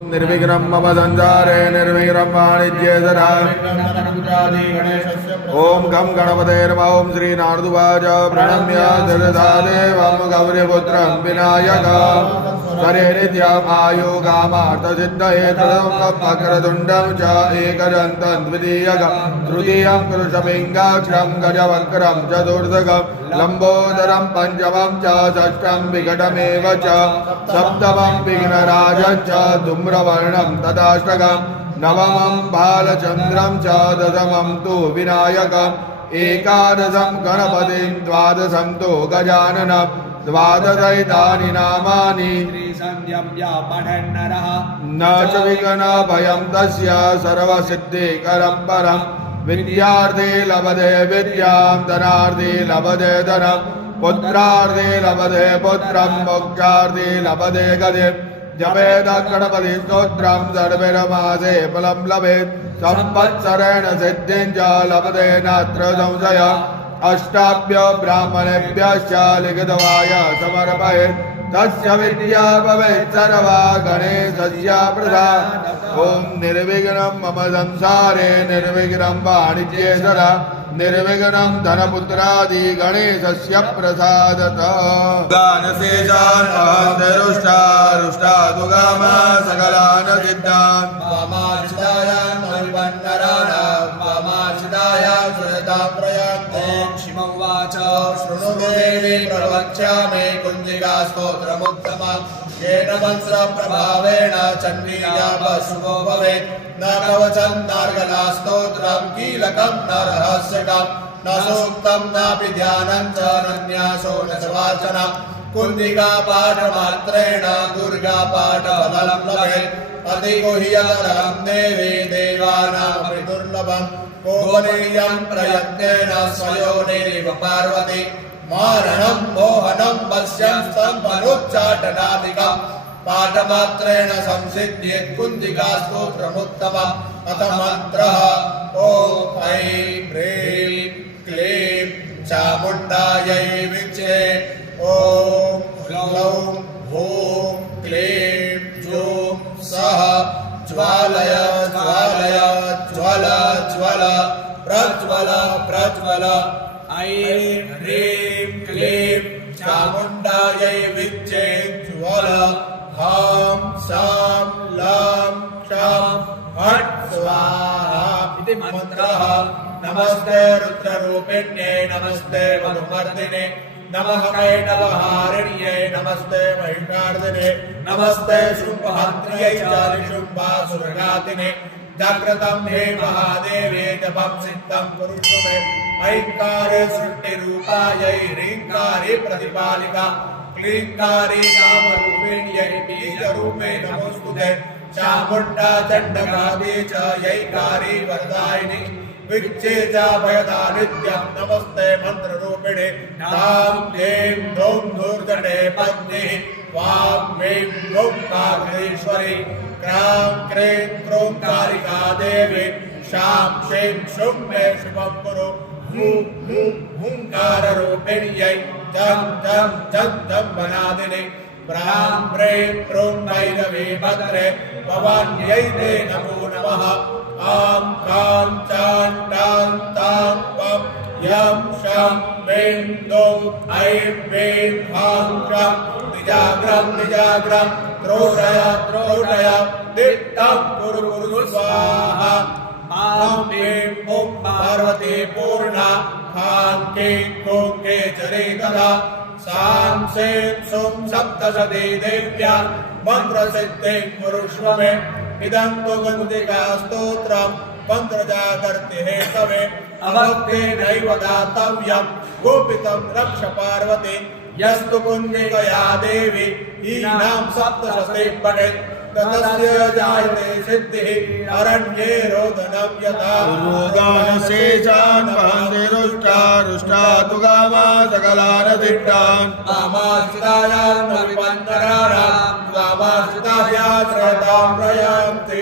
निर्विघ्नं मम संसारे निर्विघ्नं वाणिज्ये सदा। ओम गं गणपते नमः। ओम श्री नारदुवाच प्रणम्य शिरसा देवं गौरीपुत्रं विनायकं स्वरे नित्यम् आयुकामार्थसिद्धये तदङ्गमकरतुण्डं च एकदन्तं द्वितीयकं तृतीयं पुरुषपिङ्गाक्षं गजवक्त्रं चतुर्थकं लम्बोदरं पंचमं च षष्ठं विकटमेव च सप्तमं विघ्नराजं च धूम्रवर्णं तदाष्टकं नवमं बालचन्द्रं च दशमं तु विनायकम् एकादशं गणपतिं द्वादशं तु गजाननं द्वादशैतानि नामानि न च विघ्नभयं तस्य सर्वसिद्धिकरं परं विद्यार्थे लभते विद्यां धनार्थे लभते धनं पुत्रार्थे लभते पुत्रं मोक्षार्थे लभते गतिं जपेद गणपति स्तोत्रं सर्वैर्मासे फलं लभेत् संवत्सरेण सिद्धिं च लभते नात्र संशयः अष्टाभ्यो ब्राह्मणेभ्यश्च लिखितवाय समर्पयेत् तस्य विद्या भवेत् सर्वा गणेशस्य प्रसादात्। ओम निर्विघ्नं मम संसारे निर्विघ्नं वाणिज्ये सदा निर्विघ्नं धनपुत्रादि गणेशस्य प्रसादतः। गानशेषान् रुष्टादु गामा सकलान् सिद्धान् वामार्चितायां नविवन्नराणां वामार्चितायां सुरतां प्रयान्ते क्षिमं वाच शृणु देवी प्रवक्ष्यामि कुञ्जिका स्तोत्रमुत्तमं येन मन्त्रप्रभावेण चण्डीया शुभो भवेत् न कवचं नार्गला स्तोत्रं कीलकं न रहस्यकं न सूक्तं नापि ध्यानं च न न्यासो न च वाचनं कुञ्जिका पाठमात्रेण दुर्गा पाठफलं लभेत् अतिगुह्यतरं देवी देवानामपि दुर्लभं कोपनीयं प्रयत्नेन स्वयोनिरिव पार्वती मारणं मोहनं वश्यं स्तम्भनुच्चाटनादिकं पाठमात्रेण संसिद्ध्येत् कुञ्जिका स्तोत्रमुत्तमम् अथ मन्त्रः ॐ ऐं ह्रीं क्लीं चामुण्डायै विचे ॐ ग्लौं हूं क्लीं जूं सः ज्वालय ज्वालय ज्वल ज्वल प्रज्वल प्रज्वल ऐं ह्रीं क्लीं चामुण्डायै विचे ज्वल हां सां लां क्षां फट् स्वाहा इति मन्त्रः। नमस्ते रुद्ररूपिण्ये नमस्ते मधुमर्दिने नमः कैटभहारिण्ये नमस्ते महिषार्दिने नमस्ते शुम्भहन्त्र्यै च निशुम्भासुरघातिने जाग्रतं हे महादेवे जपं सिद्धं कुरुष्व मे ऐङ्कारे सृष्टिरूपायै ह्रीङ्कारे प्रतिपालिका क्लीङ्कारे कामरूपिण्यै बीजरूपे नमोऽस्तुते चामुण्डा चण्डकादे च यैकारी वरदायिनी विच्चे च भयदानित्यं नमस्ते मन्त्ररूपिणे तां ऐं धौं धूर्जटे पत्नी वां ऐं गौं काग्नेश्वरी क्रां क्रीं क्रूं कारिका देवी शां शैं शुं मे शुभं कुरु हुंकाररूपिण्यै चं चं चं चं वनादिने ब्रां ब्रें प्रूं भैरवे भद्रे भवान्यै ते नमो नमः आं कां चां टां तां पं यं शं वें दौं ऐं वें हां क्रं निजाग्रं त्रोटय दिट्टं कुरु कुरु स्वाहा मां ऐं ॐ पार्वती पूर्णा हां कें कों के चरे तदा सां सें सुं सप्तशती देव्या मन्त्रसिद्धिं कुरुष्व मे इदं तु कुञ्जिका स्तोत्रं मन्त्रजागर्ति हेतवे अभक्तेनैव दातव्यं गोपितं रक्ष पार्वती यस्तु कुञ्जिकया देवी हीनां सप्तशतीं पठेत् ततस्य जायते सिद्धिः अरण्ये रोदनं यथा गानशेषान् वहन्ति रुष्टादु गामा सकलान् सिद्धान् वामाश्रितायां नविवन्नराणां वामाश्रिताया श्रतां प्रयान्ति